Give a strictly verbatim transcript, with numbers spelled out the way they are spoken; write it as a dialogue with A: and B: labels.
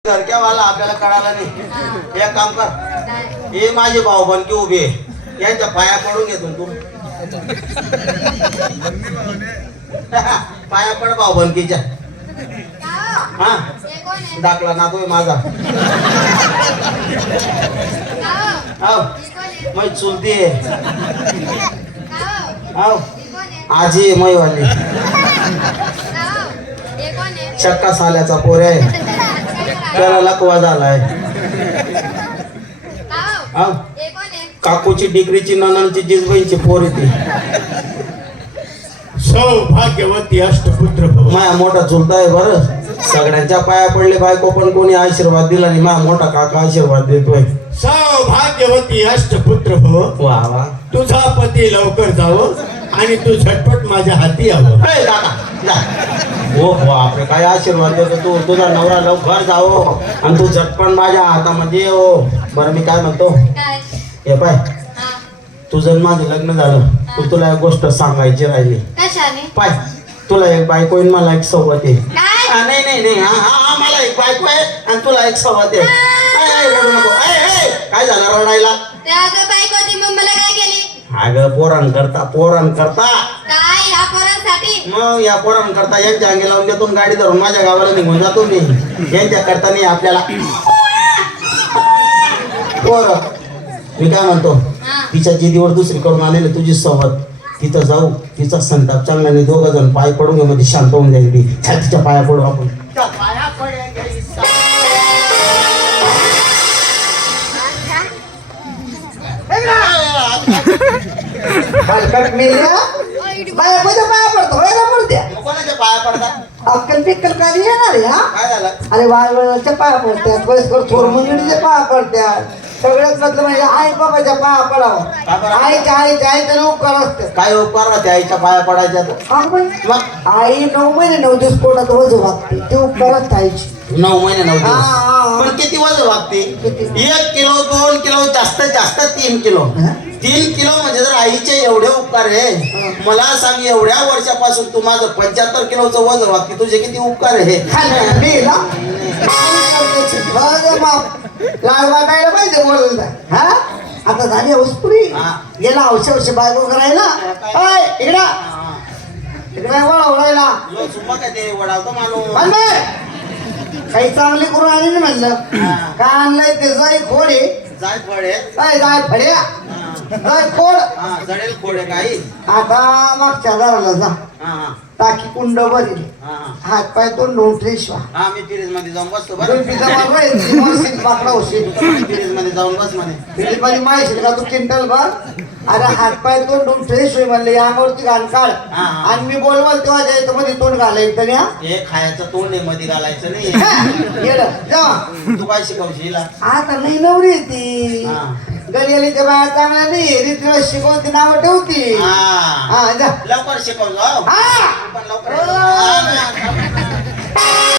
A: टरक्यावाला आपल्याला कळाला नाही. एक काम कर, हे माझे भाऊ बनकी उभे आहे, यांच्या पाया पडून घेतो तू. पाया पड भाऊ बनकीच्या. हा दाखला ना तो माझा. मै चुलती आहे. आजी मै वाली चक्का साल्याचा पोर आहे, त्याला लकवा झालाय. काकूची डिग्रीची ननंदची जिजबाईची पोर येते.
B: सौभाग्यवती अष्टपुत्र भव.
A: माया मोठा चुलता आहे बरं. सगळ्यांच्या पाया पडले बायको, पण कोणी आशीर्वाद दिला नाही. माझा मोठा काका आशीर्वाद देतोय.
B: सौभाग्यवती अष्टपुत्र भव.
A: वा वा.
B: तुझा पती लवकर जावं आणि तू झटपट माझ्या हाती यावं.
A: ए दादा जा. हो बापरे, काय आशीर्वाद देतो तू. तुझा नवरा लवकर जावो आणि तू झटपट माझ्या हातामध्ये येऊ. बरं मी काय म्हणतो, हे पाय तुझं माझं लग्न झालं, तू तुला एक गोष्ट सांगायची राहिली. पाय तुला एक बायको आहे, मला एक सवत आहे. नाही नाही नाही हा हा मला एक बायको आहे आणि तुला एक सवत आहे. रडू नको. काय झालं रडायला? अगं पोरां करता पोरां करता मग या पोरां करता यांच्या अंगी लावून देतो, गाडी धरून माझ्या गावाला निघून जातो मी. यांच्या करता नाही आपल्याला पोर. मी काय म्हणतो, तिच्या जिदीवर दुसरी करून आलेली तुझी सवत, तिथं जाऊ, तिचा संताप चांगला नाही. दोघं जण पाय पडून घे, मध्ये शांत होऊन जाईल ती. तिच्या पाया पडू आपण. कोणाच्या पाया पडतात?
C: अक्कल पिक्कल काय येणार आहे. हा
A: काय झालं?
C: अरे वाळवळच्या पाया पडत्यात, वयस्कर थोर मंजुरीचे पाया पडत्यात. सगळ्यात म्हटलं म्हणजे आई बाबाच्या पाया पडावं. आईच्या आईच्या आईच्या उपकार असते.
A: काय उपकार होते आईच्या पाया पडायच्या?
C: आई नऊ महिने नऊ दिवस पोटात वजन वागते, ते उपकारच आईची.
A: नऊ महिने नऊ दिवस. पण किती वजन वागते? एक किलो दोन किलो जास्तीत जास्त तीन किलो. तीन किलो म्हणजे जर आईचे एवढे उपकार आहे, मला सांग एवढ्या वर्षापासून तू माझं पंच्याहत्तर किलोचं वजन वागते, तुझे किती उपकार आहे?
C: लाड वाटायला पाहिजे बोलत. हा आता झाली हौसपुरी, गेला औषध औषध बायको करायला. इकडा इकडे वळवडायला
A: वडावतो माणूस.
C: काही चांगली करून आली नाही म्हणलं. काय आणलंय ते जाय खोडे.
A: जाय फळे
C: काय जाय फड्या जाय खोड.
A: जडेल खोडे काही.
C: आता मागच्या दाराला जा, टाकी कुंड भरली, हात पाय तोंड धुवून फ्रेश व्हा.
A: हा मी फ्रीज मध्ये जाऊन बसतो.
C: बाकडा होशील
A: फ्रीज मध्ये जाऊन बस म्हणे.
C: फ्रीज मध्ये माहिती का तू क्विंटल भर. अरे हात पाय तोंड धुवून फ्रेश होई म्हणले, अंगावरती घाण काढ. आणि मी बोलवाल तेव्हा जायचं मध्ये तोंड घालायचं तरी. हा
A: हे खायचं तोंड आहे, मध्ये घालायचं नाही.
C: गेलं जा.
A: तू काय शिकवशील?
C: आता नाही नवरी ती गलियालीच्या बाया चांगल्या नाही, रीतीला शिकवती, नावं ठेवती.
A: हा
C: जा
A: लवकर शिकवलं.
C: हा
A: पण लवकर